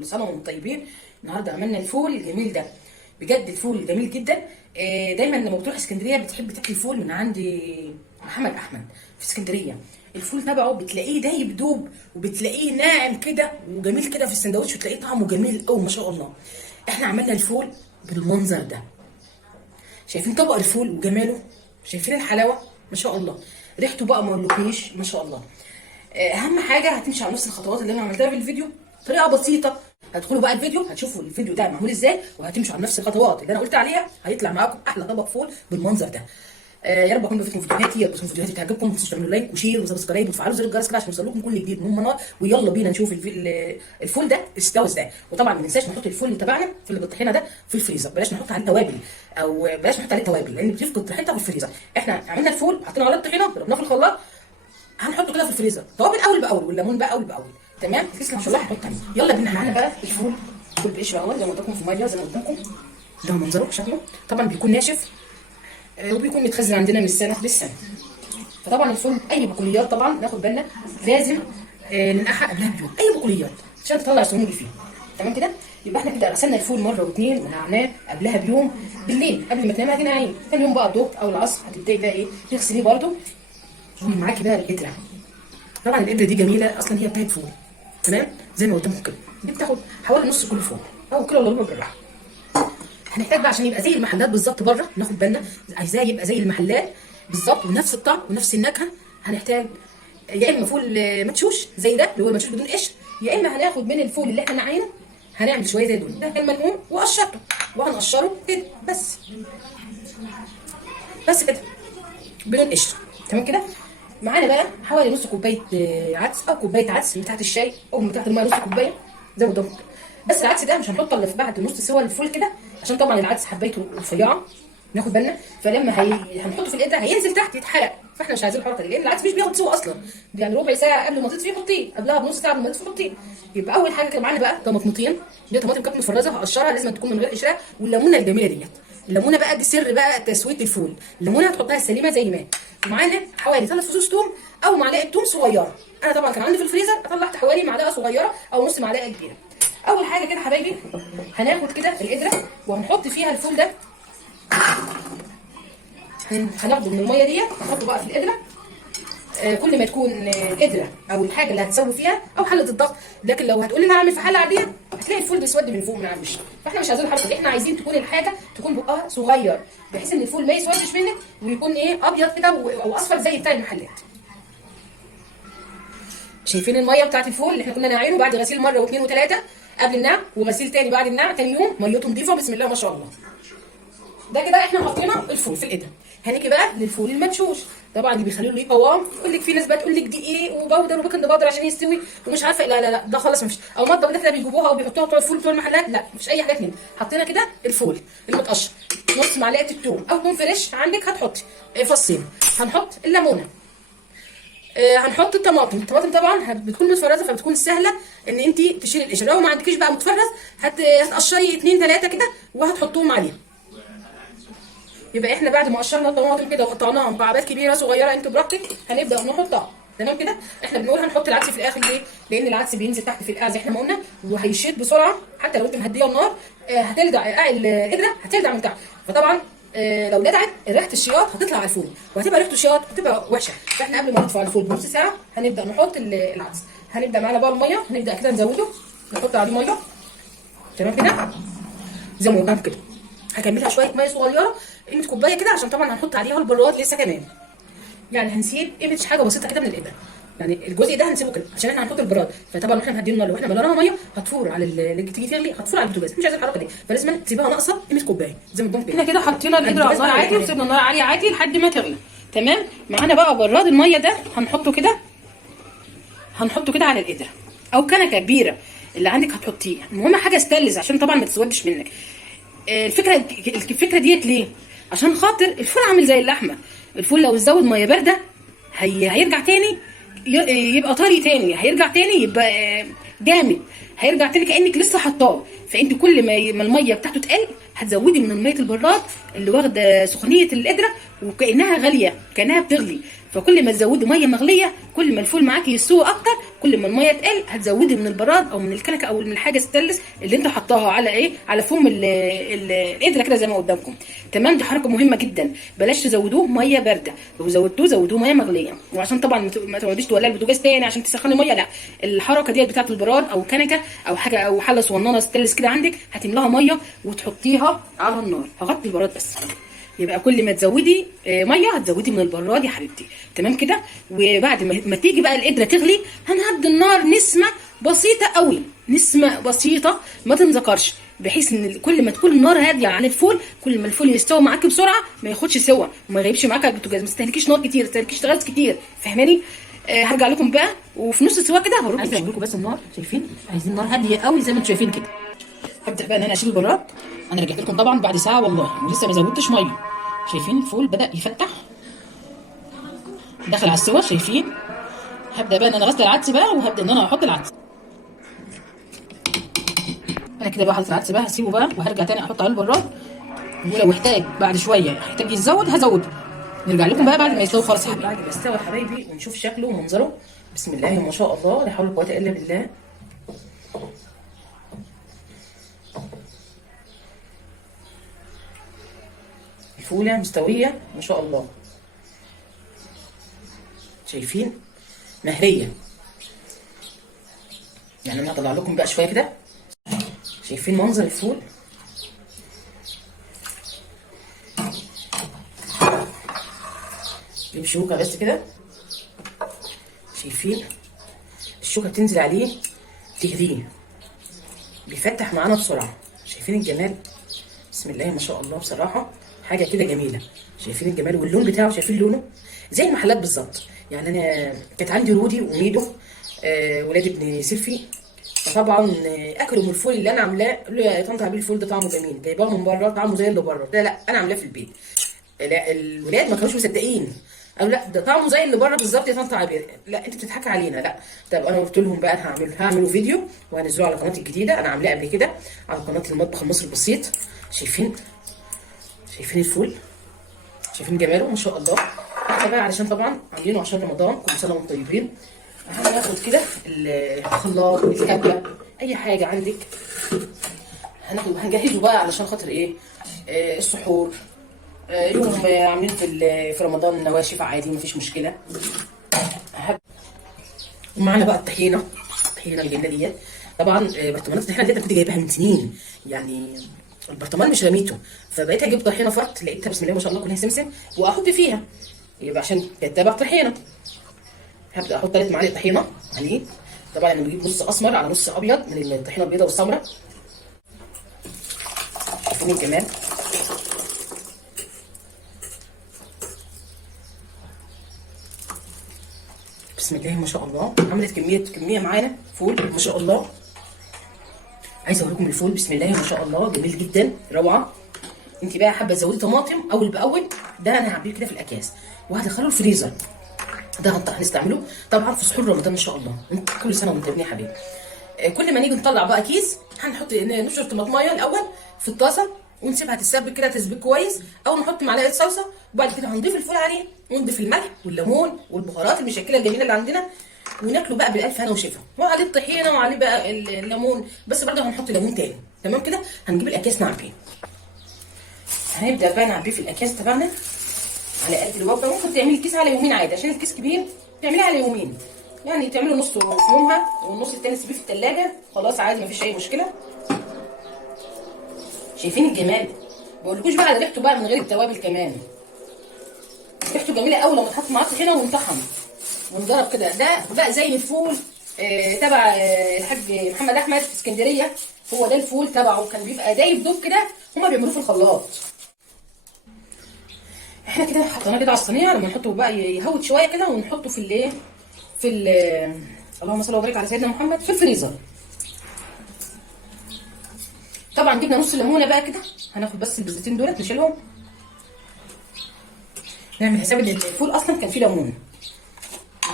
كل سنه وانتم طيبين. النهارده عملنا الفول الجميل ده، بجد الفول جميل جدا. دايما لما بتروح اسكندريه بتحب تاكل فول من عند محمد احمد في اسكندريه. الفول تبعه بتلاقيه دايب دوب، وبتلاقيه ناعم كده وجميل كده في السندوتش، وتلاقيه طعمه جميل قوي ما شاء الله. احنا عملنا الفول بالمنظر ده، شايفين طبق الفول وجماله، شايفين الحلاوه ما شاء الله، ريحته بقى ما اقولكيش ما شاء الله. اهم حاجه هتمشي على نفس الخطوات اللي انا عملتها في الفيديو، طريقه بسيطه. هتدخلوا بقى الفيديو هتشوفوا الفيديو ده معمول ازاي، وهتمشوا على نفس الخطوات اللي انا قلت عليها، هيطلع معاكم احلى طبق فول بالمنظر ده. يا رب اكون بفيدكم فيديوهاتي، يا رب تكون فيديوهاتي تعجبكم. ما تنسوش تعملوا لايك وشير وسبسكرايب وتفعلوا زر الجرس كده عشان يوصلكم كل جديد من نار. ويلا بينا نشوف الفول ده استوى ازاي. وطبعا ما ننساش نحط الفول تبعنا في اللي بالطحينه ده في الفريزر، بلاش نحط عليه توابل، او بلاش نحط عليه توابل لان بتفقد طحينتها في الفريزر. احنا عملنا الفول حطينا عليه الطحينه ضربناه في الخلاط، هنحطه كده في الفريزر توابل اول باول، والليمون بقى اول باول. تمام تسلم ان شاء الله. هنحط تاني. يلا بينا. معانا بقى الفول بقشره اهو زي ما قلت لكم في ميه زي ما قلت لكم، ده منظره شكله طبعا بيكون ناشف وبيكون متخزن عندنا من السنه للسنه. فطبعا الفول اي بقوليات طبعا ناخد بالنا لازم ننقعها قبلها بيوم، اي بقوليات عشان تطلع السموم اللي فيها. تمام كده. يبقى احنا كده غسلنا الفول مره واثنين ونقعناه قبلها بيوم بالليل قبل ما تنام. هتيجي نايم ثاني يوم بقى الظهر او العصر هتبداي بقى ايه تغسليه برده. معاكي بقى القدره، طبعا القدره دي جميله اصلا، هي بتاعت فول. تمام زي ما قدامكم كده، دي بتاخد حوالي نص كيلو فول او كيلو الا ربع بالراحه. هنحتاج بقى عشان يبقى زي المحلات بالظبط بره، ناخد بالنا عايزاه يبقى زي المحلات بالظبط ونفس الطعم ونفس النكهه. هنحتاج يا اما فول مدشوش زي ده اللي هو مدشوش بدون قشر، يا اما هناخد من الفول اللي احنا نعينه هنعمل شويه زي دول، ده كان منقوم وقشرته وهنقشره كده بس كده بدون قشر. تمام كده. معانا بقى حوالي نص كوبايه عدس او كوبايه عدس من تحت الشاي او من تحت الميه، نص كوبايه زي ما قلت. بس العدس ده مش هنحطه الا في بعد نص سوا الفول كده، عشان طبعا العدس حبيته رفيعه ناخد بالنا. فلما هنحطه في القدره هينزل تحت يتحرق، فاحنا مش عايزين الحركه دي لان العدس مش بياخد سوا اصلا. يعني ربع ساعه قبل ما تطفيه حطيه، قبلها بنص ساعه قبل ما تطفيه حطيه. يبقى اول حاجه كده معانا بقى طماطمتين، دي طماطم كانت مفرزه هقشرها لازم تكون من غير قشره، والليمونه الجميله ديت. الليمونه بقى دي سر بقى تسويه الفول، الليمونه هتحطها سليمه زي ما هي. ومعانا حوالي 3 فصوص توم او معلقه توم صغيره، انا طبعا كان عندي في الفريزر طلعت حوالي معلقه صغيره او نص معلقه كبيره. اول حاجه كده حبايبي هناخد كده القدره وهنحط فيها الفول ده، هناخده من الميه ديت نحطه بقى في القدره. كل ما تكون القدره او الحاجه اللي هتسوي فيها او حله الضغط، لكن لو هتقولي انا هعمل في حله عاديه هتلاقي الفول بيسود من فوق من على الوش، فاحنا مش عايزين الحركه دي. احنا عايزين تكون الحاجه تكون بقها صغير بحيث ان الفول ما يسودش منك ويكون ايه ابيض كده او اصفر زي بتاع المحلات. شايفين الميه بتاعت الفول اللي احنا كنا ناعينه بعد غسيل مره واثنين وثلاثه قبل النقع، وغسيل تاني بعد النقع تاني يوم، ميته نظيفه بسم الله ما شاء الله. ده كده احنا حطينا الفول في القدره. هنيجي بقى للفول المدشوش، طبعا دي بيخلوا له ليه قوام. يقول لك في ناس بقى تقول لك دقيق وبودر وبيكنج باودر عشان يستوي ومش عارفه، لا لا لا ده خالص مفيش. او مطبخ ده بيجيبوها وبيحطوها بتوع الفول بتوع المحلات، لا مفيش اي حاجات من. حطينا كده الفول المتقشر، نص معلقه الثوم او ثوم فريش عندك هتحطي فصين، هنحط الليمونه، هنحط الطماطم طبعا بتكون متفرزه فبتكون سهله ان انت تشيلي القشر. لو ما عندكيش بقى متفرز هتقشري 2 3 كده وهتحطوهم عليها. يبقى احنا بعد ما قشرنا الطماطم كده وقطعناها مكعبات كبيره صغيره انت براحتك هنبدا نحطها. تمام كده. احنا بنقول هنحط العدس في الاخر ليه؟ لان العدس بينزل تحت في القاع زي احنا ما قلنا وهيشد بسرعه، حتى لو انت مهديه النار هتلدع القدره هتلدع من تحت. فطبعا لو لدعت ريحه الشياط هتطلع على الفول وهتبقى ريحته شياط هتبقى وحشه. فاحنا قبل ما نطفي على الفول بنص ساعه هنبدا نحط العدس. هنبدا معانا بقى الميه، هنبدا كده نزوده نحط عليه ميه. تمام كده زي ما قلنا كده. هكملها شويه ميه صغيره قيمه كوبايه كده عشان طبعا هنحط عليها البراد لسه كمان. يعني هنسيب قيمه حاجه بسيطه كده من القدره، يعني الجزء ده هنسيبه كده عشان احنا هنحط البراد. فطبعا احنا مهديين النار لو احنا مليناها ميه هتفور على اللي تيجي تغلي هتفور على البوتاجاز، مش عايزين الحركه دي، فلازم تسيبها ناقصه قيمه كوبايه زي ما قلت. احنا كده حطينا القدره على النار عادي وسيبنا النار عاليه عادي لحد ما تغلي. تمام. معانا بقى براد الميه ده هنحطه كده على القدره او كنكه كبيره اللي عندك هتحطيه. المهم حاجه ستانلس عشان طبعا ما تسودش منك. الفكره ديت ليه؟ عشان خاطر الفول عامل زي اللحمه، الفول لو زود ميه بارده هيرجع تاني يبقى طري تاني، هيرجع تاني يبقى جامد، هيرجع تاني كانك لسه حطاه. فانت كل ما الميه بتاعته تقل هتزودي من ميه البراد اللي واخده سخونيه القدره وكانها غاليه، كانها بتغلي. فكل ما تزودي ميه مغليه كل ما الفول معاكي يستوي اكتر، كل ما الميه تقل هتزودي من البراد او من الكنكه او من الحاجه ستانلس اللي انت حطاها على ايه، على فم القدره كده زي ما قدامكم. تمام، دي حركه مهمه جدا. بلاش تزودوه ميه بارده، لو زودوه ميه مغليه. وعشان طبعا ما تقعديش تولعي البوتاجاز تاني عشان تسخني ميه، لا، الحركه ديت بتاعه البراد او كنكه او حاجه او حله صغننه ستانلس كده عندك، هتملاها ميه وتحطيها على النار. هغطي البراد بس. يبقى كل ما تزودي ميه هتزودي من البراد يا حبيبتي. تمام كده. وبعد ما تيجي بقى القدره تغلي هنهدي النار نسمه بسيطه قوي، نسمه بسيطه ما تنذكرش، بحيث ان كل ما تكون النار هاديه على الفول كل ما الفول يستوي معاكي بسرعه، ما ياخدش سوا وما يغيبش معاكي على البوتاجاز، ما تستهلكيش نار كتير، ما تستهلكيش غاز كتير. فاهماني؟ هرجع لكم بقى وفي نص السوا كده هوريكم. عايزه اوريكم بس النار، شايفين؟ عايزين النار هاديه قوي زي ما انتم شايفين كده. هبدا بقى ان انا اشيل البراد. انا رجعت لكم طبعا بعد ساعه والله ولسه ما زودتش ميه. شايفين الفول بدأ يفتح دخل على السوا، شايفين؟ هبدأ بقى ان انا غسل العدس بقى وهبدأ ان انا احط العدس. انا كده بقى حطيت العدس بقى، هسيبه بقى وهرجع تاني احط عليه البراد، ولو احتاج بعد شويه هيحتاج يتزود هزود. نرجع لكم بقى بعد ما يستوي خالص يا حبايبي. بعد ما يستوي يا حبايبي ونشوف شكله ومنظره. بسم الله ما شاء الله، لا حول ولا قوه الا بالله. الفوله مستويه ما شاء الله، شايفين؟ مهريه. يعني انا هطلع لكم بقى شويه كده. شايفين منظر الفول؟ جيب شوكه بس كده، شايفين؟ الشوكه بتنزل عليه تهريه، بيفتح معانا بسرعه. شايفين الجمال؟ بسم الله ما شاء الله، بصراحه حاجه كده جميله. شايفين الجمال واللون بتاعه؟ شايفين لونه زي المحلات بالظبط. يعني انا كانت عندي رودي وميدو ولاد ابن سيلفي، فطبعا اكلوا من الفول اللي انا عاملاه. قالوا لي يا طنط عبير الفول ده طعمه جميل، جايباه من بره طعمه زي اللي بره. لا انا عاملاه في البيت. لا الولاد ما كانوش مصدقين، قالوا لا ده طعمه زي اللي بره بالظبط يا طنط عبير. لا انت بتضحكي علينا. لا طب انا قلت لهم بقى هعمله فيديو وهنزله على قناتي الجديده. انا عاملاه قبل كده على قناه المطبخ المصري البسيط. شايفين الفول؟ شايفين جماله ما شاء الله. احنا بقى علشان طبعا عاملينه عشان رمضان، كل سنه وانتم طيبين. هناخد كده الخلاط، الكبه، اي حاجه عندك هنجهزه بقى علشان خاطر ايه؟ السحور. يوم عاملين في رمضان نواشف عادي مفيش مشكله. ومعانا بقى الطحينه الجميله ديت. طبعا برطمانات الطحينه ديت كنت جايباها من سنين، يعني البرطمان مش رميته، فبقيت اجيب طحينه فرط، لقيتها بسم الله ما شاء الله كلها سمسم واحط فيها، يبقى عشان تتبع طحينه. هبدا احط 3 معالق طحينه عليه. طبعا انا بجيب نص اسمر على نص ابيض من الطحينه البيضاء والسمراء. شايفين الجمال؟ بسم الله ما شاء الله. عملت كميه معانا فول ما شاء الله. عايزه اوريكم الفول بسم الله ما شاء الله، جميل جدا روعه. انت بقى حابه تزودي طماطم اول باول، ده انا هعمله كده في الاكياس وهدخله الفريزر. ده هنستعمله طبعا في سحور رمضان ان شاء الله. كل سنه وانتم طيبين يا حبيبي. كل ما نيجي نطلع بقى كيس هنحط نبشر طماطمايه الاول في الطاسه ونسيبها تتسبك كده تسبيك كويس، او نحط معلقه صلصه وبعد كده هنضيف الفول عليه ونضيف الملح والليمون والبهارات المشكله الجميله اللي عندنا وناكله بقى بالالف هنا وشفا، وعليه الطحينه وعليه بقى الليمون، بس برضه هنحط ليمون تاني. تمام كده. هنجيب الاكياس نعبيه. هنبدا بقى نعبيه في الاكياس تبعنا على قد الوجبه. ممكن تعملي الكيس على يومين عادي، عشان الكيس كبير تعمليه على يومين، يعني تعملوا نص في يومها والنص التاني تسيبيه في الثلاجه خلاص عادي مفيش اي مشكله. شايفين الجمال؟ ما بقولكوش بقى على ريحته بقى من غير التوابل كمان. ريحته جميله قوي لما تحط معاه طحينه وينطحن ونجرب كده. ده بقى زي الفول تبع الحاج محمد احمد في اسكندريه، هو ده الفول تبعه، كان بيبقى دايب دوب كده، هما بيعملوه في الخلاط. احنا كده حطيناه كده على الصينيه، لما نحطه بقى يهود شويه كده ونحطه في الايه، اللهم صل وبارك على سيدنا محمد، في الفريزر. طبعا جبنا نص ليمونه بقى كده، هناخد بس البذرتين دولت نشيلهم. نعمل حساب ان الفول اصلا كان فيه ليمون.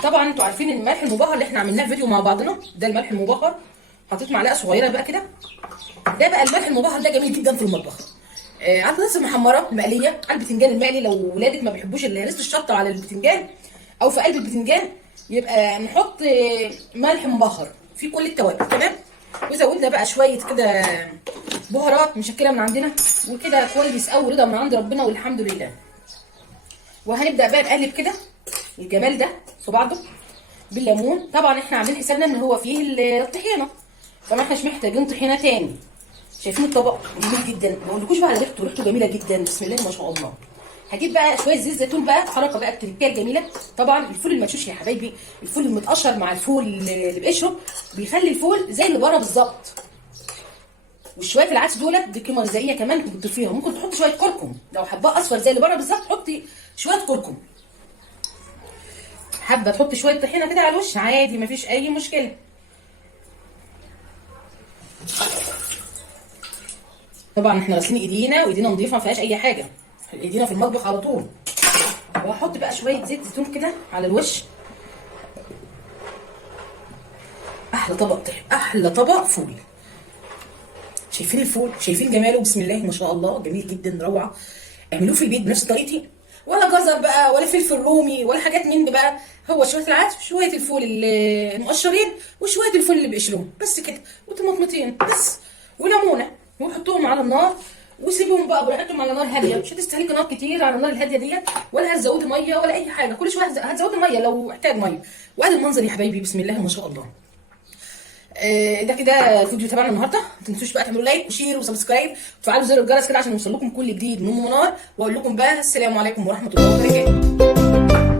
طبعا انتوا عارفين ان الملح المبهر اللي احنا عملناه فيديو مع بعضنا، ده الملح المبهر. حطيت معلقه صغيره بقى كده ده بقى الملح المبهر ده جميل جدا في المطبخ. على البطاطس المحمره المقليه، على البتنجان المقلي لو ولادك ما بيحبوش ريحه الشطه على البتنجان او في قلب البتنجان، يبقى نحط ملح مبهر في كل التوابل. تمام. وزودنا بقى شويه كده بهارات مشكله من عندنا، وكده كويس قوي، رضا من عند ربنا والحمد لله. وهنبدا بقى نقلب كده الجمال ده في بعضه بالليمون. طبعا احنا عاملين حسابنا ان هو فيه الطحينه، فما احناش محتاجين طحينه تاني. شايفين الطبق جميل جدا، ما اقولكوش بقى على ريحته، ريحته جميله جدا بسم الله ما شاء الله. هجيب بقى شويه زيت زيتون بقى، حركه بقى التركيه الجميله. طبعا الفول المدشوش يا حبايبي، الفول المتقشر مع الفول اللي بقشره بيخلي الفول زي اللي بره بالظبط. وشويه العدس دولت دي قيمه غذائيه كمان بتضيفيها. ممكن تحطي شويه كركم لو حباه اصفر زي اللي بره بالظبط، حطي شويه كركم. حابه تحطي شويه طحينه كده على الوش عادي مفيش اي مشكله. طبعا احنا غاسلين ايدينا وايدينا نظيفه ما فيهاش اي حاجه، ايدينا في المطبخ على طول. وهحط بقى شويه زيت زيتون كده على الوش. احلى طبق احلى طبق فول. شايفين الفول، شايفين جماله بسم الله ما شاء الله، جميل جدا روعه. اعملوه في البيت بنفس طريقتي، ولا جزر بقى ولا فلفل رومي ولا حاجات من دي بقى. هو شويه العدس وشويه الفول المقشرين وشويه الفول اللي بقشرهم بس كده، وطماطمتين بس وليمونه، وحطوهم على النار وسيبهم بقى براحتهم على نار هاديه. مش هتستهلكوا نار كتير على النار الهاديه ديت، ولا هتزودي ميه ولا اي حاجه. كل شويه هتزودي ميه لو احتاج ميه. وادي المنظر يا حبايبي بسم الله ما شاء الله. ده كده الفيديو تبعنا النهارده. ما تنسوش بقى تعملوا لايك وشير وسبسكرايب وتفعلوا زر الجرس كده عشان يوصل لكم كل جديد من ام منار. واقول لكم بقى السلام عليكم ورحمه الله وبركاته.